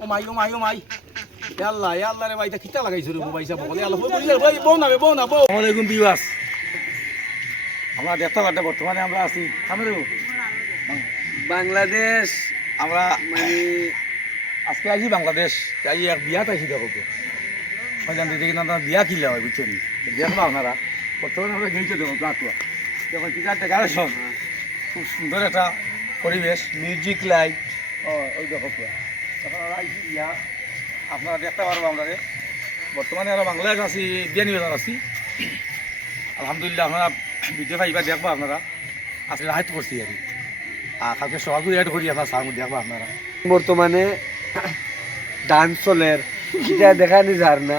ও মাই ও মাই ও মাই আল্লাহ আল্লাহ রে ভাইটা কিটা লাগাইছো রে ভাইসা বলে আল্লাহ বই বউ না বউ না বউ আলাইকুম বিওয়াস আমরা দেখতে পারতে বর্তমানে আমরা আছি কামেরু বাংলাদেশ আমরা মানে আজকে আইছি বাংলাদেশ আই এক বিয়াত আইছি দেখো তো ওইখান থেকে না বিয়া কিলা হয় বুঝছেন দেখবো আপনারা বর্তমানে আমরা গেইছো দেখো গাতুয়া দেখো টিকার ডেকারেশন খুব সুন্দর একটা পরিবেশ মিউজিক লাইট ওই দেখো পুরা তখন আমরা আইছি বিয়া আপনারা দেখতে পারবো আমরা বর্তমানে আমরা বাংলাদেশ আছি বিয়ানীবাজার আছি আলহামদুলিল্লাহ আপনারা ভিডিও পাইবা দেখবো আপনারা আজকে হাইট করছি আর কালকে সকাল করে করি আপনার সার মধ্যে দেখবো আপনারা বর্তমানে ডান্স চলের এটা দেখানি যার না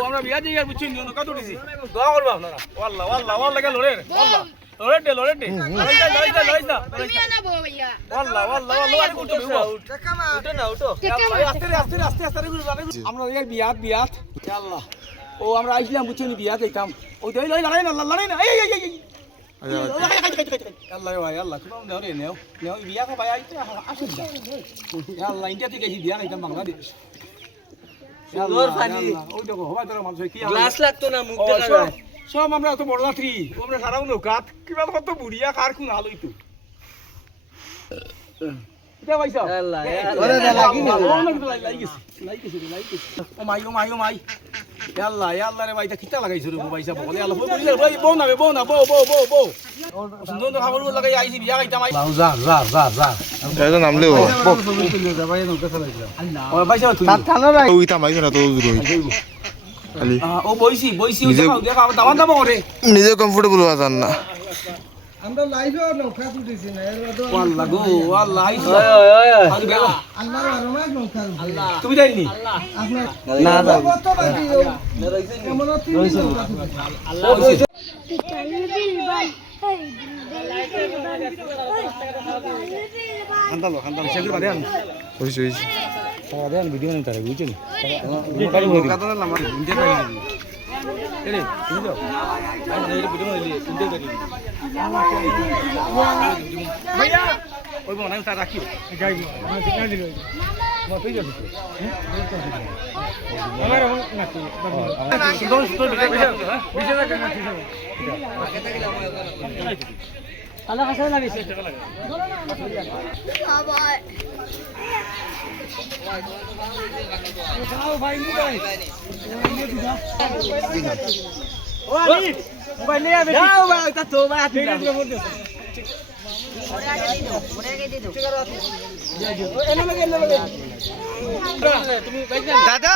আমরা বিয়া দিয়ে বুঝছি নৌকা তুলেছি দোয়া করবো আপনারা ওয়াল্লাহ ওয়াল্লাহ ওয়াল্লাহ কে লড়ে ওয়াল্লাহ লড়ে লড়ে ওয়াল্লাহ ওয়াল্লাহ ওয়াল্লাহ আরে উঠো উঠো না উঠো আস্তে আস্তে আস্তে আস্তে আমরা এই বিয়াত বিয়াত আল্লাহ ও আমরা আইছিলাম বুঝছি বিয়াত যাইতাম ওই দই লই লড়াই না লড়াই না এই এই এই আল্লাহ ভাই আল্লাহ তুমি নেও রে নেও নেও বিয়া কা ভাই আইতে আসুন আল্লাহ ইন্ডিয়া থেকে এসে বিয়া নাইতাম বাংলাদেশ সুন্দর পানি ওই দেখো হবাই তোর মানুষ কি গ্লাস লাগতো না মুখ দেখা যায় সব আমরা তো বড় যাত্রী আমরা সারাও নৌকাত কিবা কত বুড়িয়া কার কোন হাল হইতো এটা ভাইসা আল্লাহ ওরে লাগি না ও মাই ও মাই ও মাই আল্লাহ আল্লাহ রে ভাইটা কিটা লাগাইছো রে ভাইসা বলে আল্লাহ বউ না বউ না বউ বউ বউ বউ সুন্দর খাবার লাগাই আইছি বিয়া খাইতাম আই যা যা যা যা এটা নামলেও ও ভাইসা তুই ওই তামাই না তো খালি ও বইছি বইছি দেখাও দেখাও দাওয়ান দাও করে নিজে কমফোর্টেবল হওয়া যান না আমরা লাইভে নৌকা তুলতেছি না এর মধ্যে ওয়াল্লাহ গো ওয়াল্লাহ আইছো আরে বেলা আল্লাহর রহমত নৌকা আল্লাহ তুমি যাইনি আপনার না না কত বাকি কেমন আছেন আল্লাহ খান্দালো খান্দালো সেগুলো বাদে আন হইছে হইছে বাদে আন ভিডিও নেই তারে বুঝছেন নৌকা তো না আমার ইন্ডিয়া পাই না এরে তুমি যাও আমি এই ভিডিও নিলি ইন্ডিয়া করি ভাইয়া ওই বনা আমি তা রাখিও যাইবো আমি ঠিক দিল মা পেয়ে যাবে আমার নাকি সুন্দর সুন্দর ভিডিও ভিডিও না কেন ঠিক আছে আলা কাছে লাগিছে টাকা লাগে বাবা যাও ভাই মোবাইল ও আলি মোবাইল নিয়ে আবে যাও ভাই তা তো ভাই ঠিক আছে বলতে দাদা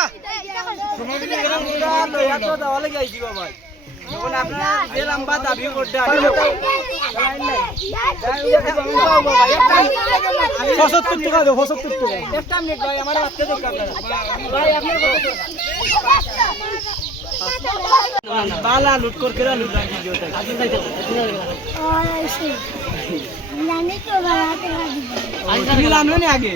আপনার যে লম্বা দাবি করতে একটা মিনিট ভাই আমার হাতে ভাই আপনার বালা লুট করে লুট রাখি আগে